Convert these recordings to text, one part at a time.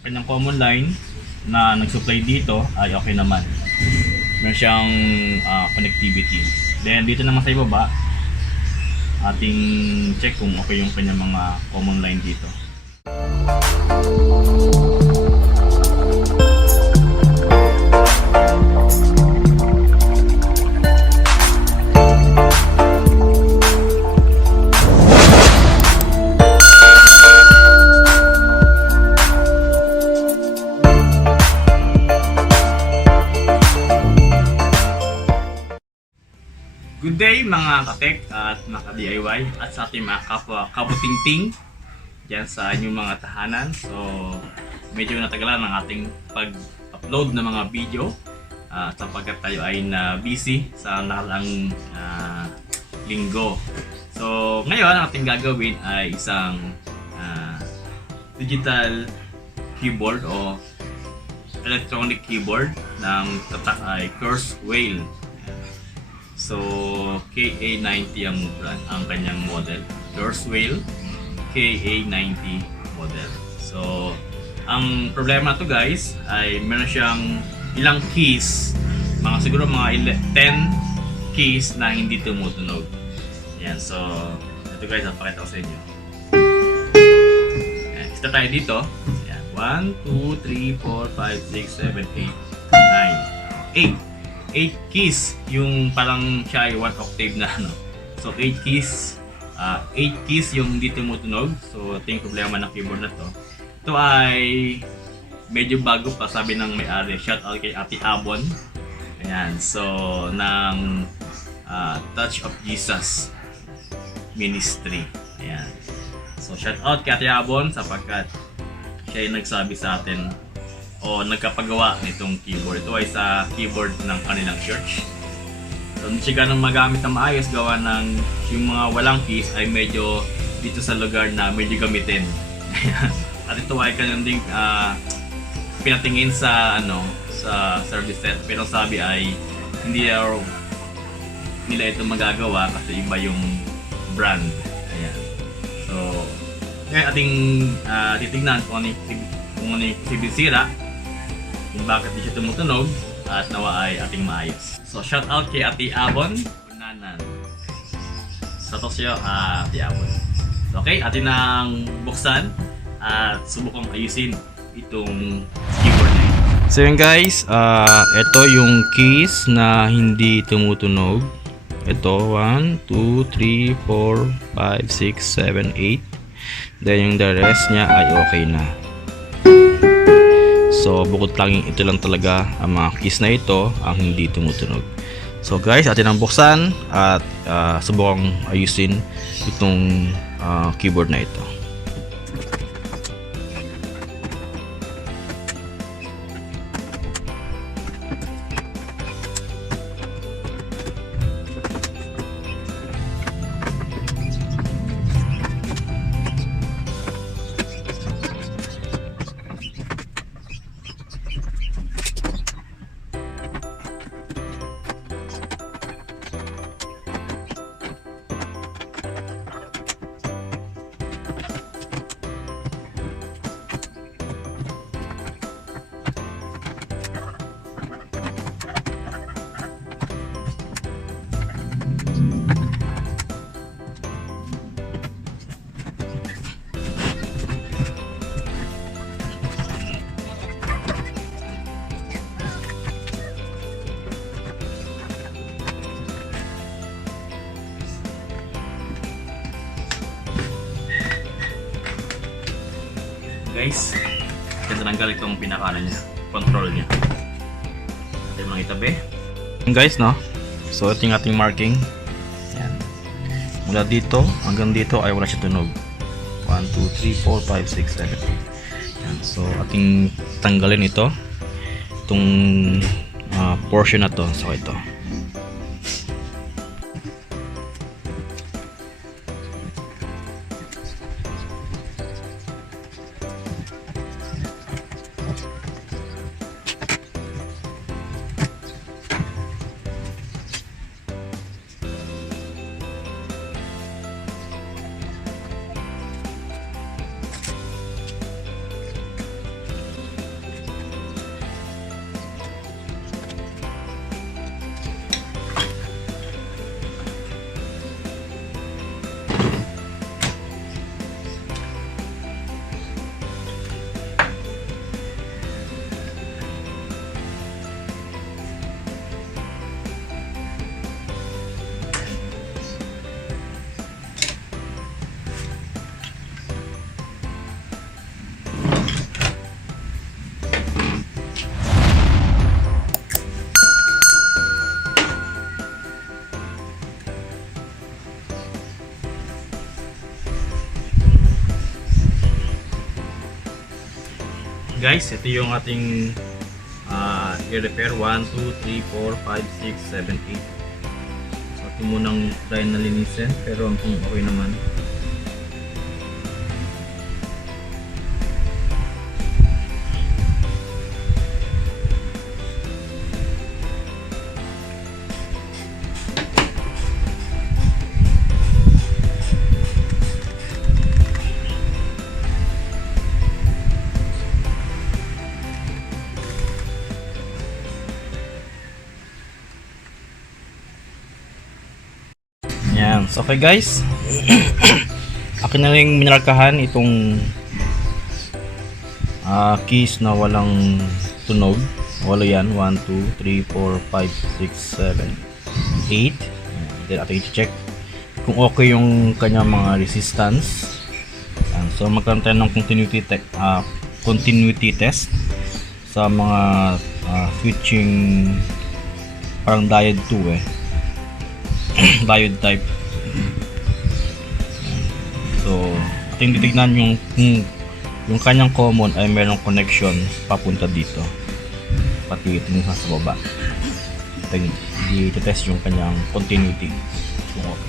kanyang common line na nag-supply dito ay okay naman. Meron siyang connectivity. Then dito naman sa ibaba, ating check kung okay yung kanyang mga common line dito. Good day mga katek at mga ka-DIY at sa ating mga kapwa kabutingting dyan sa inyong mga tahanan. So medyo natagalan ang ating pag-upload ng mga video sapagkat tayo ay na busy sa nakaraang linggo. So ngayon ang ating gagawin ay isang digital keyboard o electronic keyboard ng tatak ay Kurzweil. So, KA90 ang kanyang model. Kurzweil KA90 model. So, ang problema to guys ay meron siyang ilang keys, siguro mga 10 keys na hindi tumutunog. Yan, so ito guys, napakita ko sa inyo. Yan, kita tayo dito. Yan, 1, 2, 3, 4, 5, 6, 7, 8, 9, 8 keys, yung parang siya ay 1 octave na So 8 keys, 8 keys yung hindi tumutunog. So ito yung problema ng keyboard na to. Ito ay medyo bago pa, sabi ng may-ari. Shout out kay Ate Abon. Ayan, so ng Touch of Jesus Ministry. Ayan. So shout out kay Ate Abon sapagkat siya ay nagsabi sa atin o nagkapagawa nitong keyboard. Ito ay sa keyboard ng kanilang church. So hindi siya ganun magamit na maayos, gawa ng yung mga walang keys ay medyo dito sa lugar na medyo gamitin. At ito ay ganun din pinatingin sa sa service set, pero sabi ay hindi nila ito magagawa kasi iba yung brand. Ayan. So ngayon ating titignan kung ano yung sibisira, kung bakit di siya tumutunog, at nawa ay ating maayos. So shout out kay Ate Abon Unanan. Sa siya Ate Abon. Okay, atin nang buksan at subukang ayusin itong keyboard na ito. So yun guys, ito yung keys na hindi tumutunog. Ito 1, 2, 3, 4, 5, 6, 7, 8. Then yung the rest niya ay okay na. So bukod lang ito lang talaga ang mga keys na ito ang hindi tumutunog. So guys, atin ang buksan at subukang ayusin itong keyboard na ito. Guys, ganda ng galit itong pinakanan niya, control niya. Ito yung mga itabi. Guys, no? So ito yung ating marking. Yan. Mula dito hanggang dito ay wala siya tunog. 1, 2, 3, 4, 5, 6, 7, 8. Yan. So ating tanggalin ito, itong portion na to. So ito. guys, ito yung ating i-repair. 1, 2, 3, 4, 5, 6, 7, 8. So ito munang try na linisin, pero okay naman. Yan. So, okay guys. Akin na rin minarkahan itong keys na walang tunog. Walo yan. 1, 2, 3, 4, 5, 6, 7, 8. Then ating i-check kung okay yung kanyang mga resistance. Yan. So, magkaroon tayo ng continuity test sa mga switching parang diode 2 diode type. So ating titignan yung kanyang common ay mayroong connection papunta dito, pati ito yung sa baba. Ating i-test yung kanyang continuity kung okay.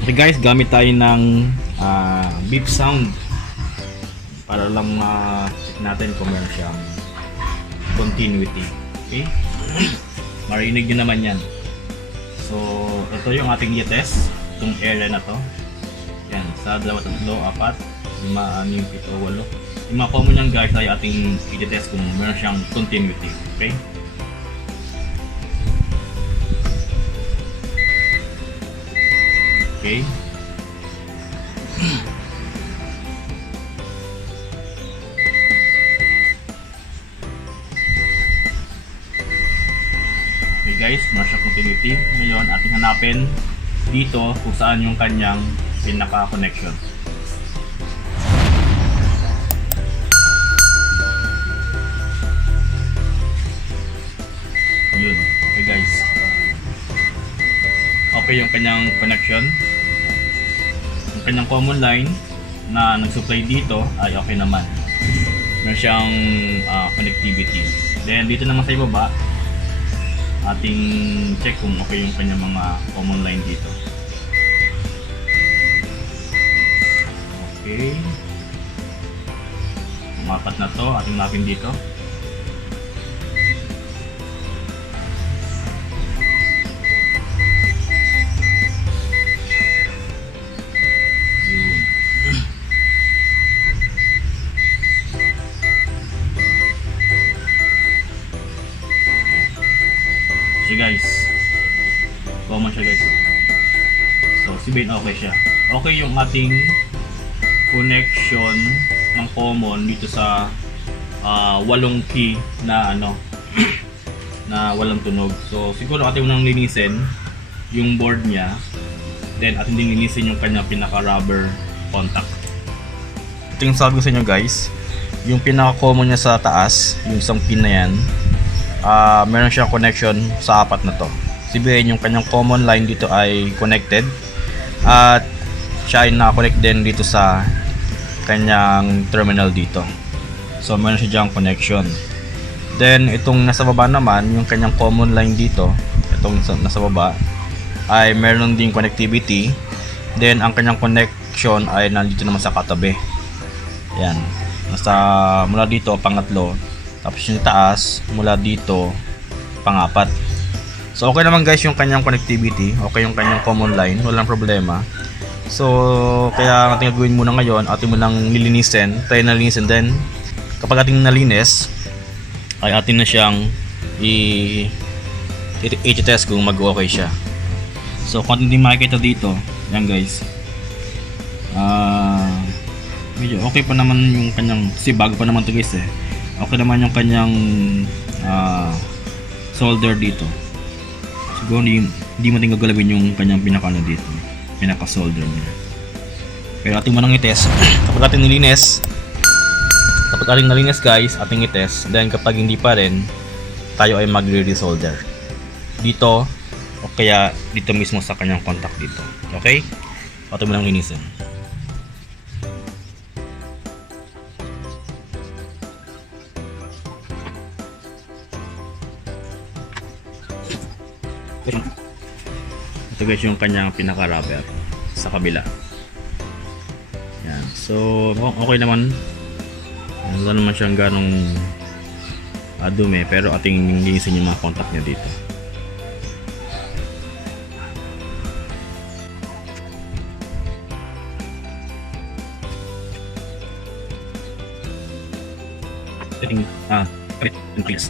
Okay guys, gamit tayo ng beep sound para lang check natin kung meron siyang continuity. Okay? Marinig nyo naman yan. So, ito yung ating i-test. Itong area na to. Yan, sa 2, 3, 4, 5, 6, 7, 8. Yung mga common yan guys ay ating i-test kung meron siyang continuity. Okay? Okay. Okay guys, nasa continuity. Ngayon, ating hanapin dito kung saan yung kanyang pinaka-connection. Yun. Okay guys. Okay yung kanyang connection. Yung kanyang common line na nag-supply dito ay okay naman. Meron siyang connectivity. Then dito naman sa ibaba, ating check kung okay yung kanyang mga common line dito. Okay. Yung apat na to, ating napin dito. So guys, common siya guys. So si Ben okay siya. Okay yung ating connection ng common dito sa 8 key na na walang tunog. So siguro ating unang linisin yung board niya, then ating din linisin yung kanyang pinaka rubber contact. Ito yung sabi ko sa inyo guys, yung pinaka common niya sa taas, yung isang pin na yan, meron siyang connection sa 4 na to. Sabihin yung kanyang common line dito ay connected at siya ay naka-connect din dito sa kanyang terminal dito. So meron siya diyang connection. Then itong nasa baba naman, yung kanyang common line dito, itong nasa baba ay meron ding connectivity. Then ang kanyang connection ay nandito naman sa katabi. Yan. Nasa mula dito pangatlo. Tapos yung taas, mula dito, pang-4. So okay naman guys yung kanyang connectivity, okay yung kanyang common line, walang problema. So kaya ating gagawin muna ngayon, ating munang lilinisin, try na linisin, then kapag ating nalinis, ay atin na siyang i-test kung mag-okay siya. So kung hindi makikita dito, yan guys, medyo okay pa naman yung kanyang, kasi bago pa naman ito guys eh. Okay naman yung kanyang solder dito. Siguro hindi mo din gagalawin yung kanyang pinaka dito, pinaka solder niya. Pero ating manang i-test. Kapag ating nalinis guys, ating i-test. Then kapag hindi pa rin, tayo ay magre-resolder dito o kaya dito mismo sa kanyang contact dito. Okay? Ating manang linisin. Ito guys yung kanyang pinaka rubber sa kabila. Yan. So okay naman. Wala naman siyang ganong dumi, pero ating linisin yung mga contact niya dito. Increase.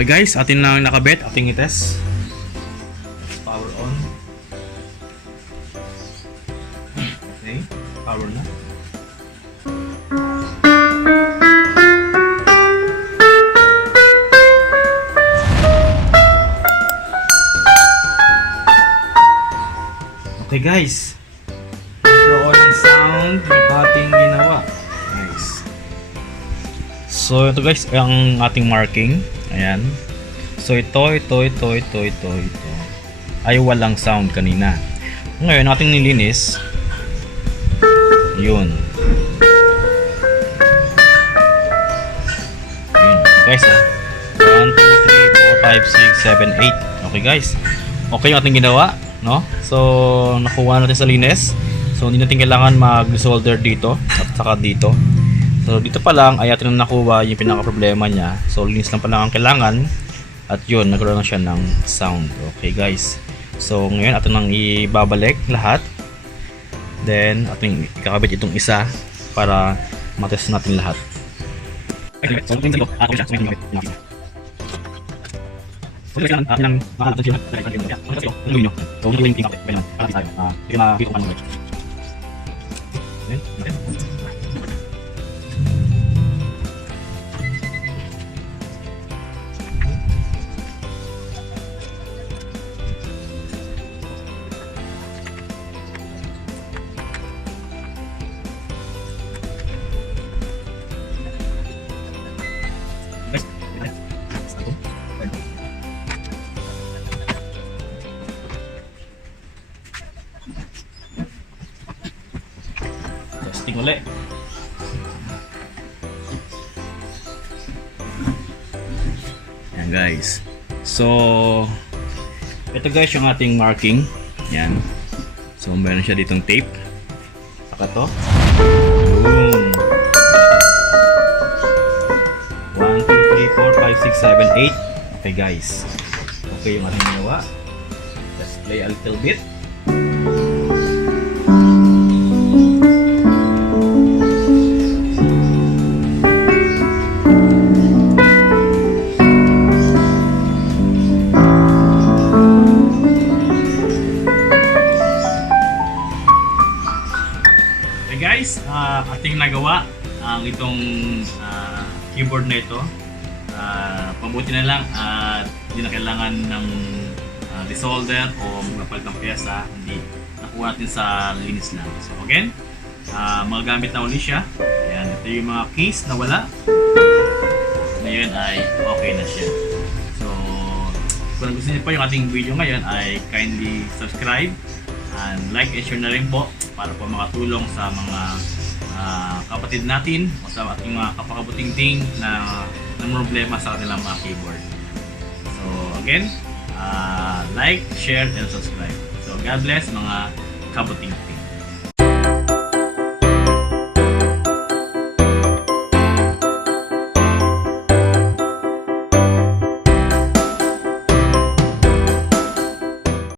Okay guys, atin lang nakabit, ating i-test. Power on. Okay, power na. Okay guys, control ang sound yung ating ginawa. Nice. So ito guys, ang ating marking. Ayan. So ito ay walang sound kanina. Ngayon ating nilinis. Yun. Yun. Guys, 1, 2, 3, 4, 5, 6, 7, 8. Okay guys. Okay yung ating ginawa, no? So nakuha natin sa linis. So hindi natin kailangan mag-solder dito at saka dito. So dito pa lang ay atin na nakuha yung pinaka problema niya. So linis lang pa lang ang kailangan. At yun, nagkaroon na siya ng sound. Okay guys. So ngayon atin nang ibabalik lahat. Then ating ikakabit itong isa para matest natin lahat. Testing ulit. Yan guys. So ito guys yung ating marking. Yan. So meron siya ditong tape. Saka to. Boom. 1, 2, 3, 4, 5, 6, 7, 8. Okay guys. Okay yung ating ginawa. Let's play a little bit. Guys, ating nagawa ang itong keyboard na ito. Pabuti na lang at hindi na kailangan ng desolder o magpapalit ng pyesa, hindi. Nakuha natin sa linis lang. So again, magagamit na uli siya. Ayan, ito yung mga keys na wala. Ngayon ay okay na siya. So, kung gusto niyo po yung ating video ngayon ay kindly subscribe and like and share na rin po para po makatulong sa mga kapatid natin o sa ating mga kapakabuting-ting na problema sa kanilang mga keyboard. So again, like, share, and subscribe. So God bless mga kabuting-ting.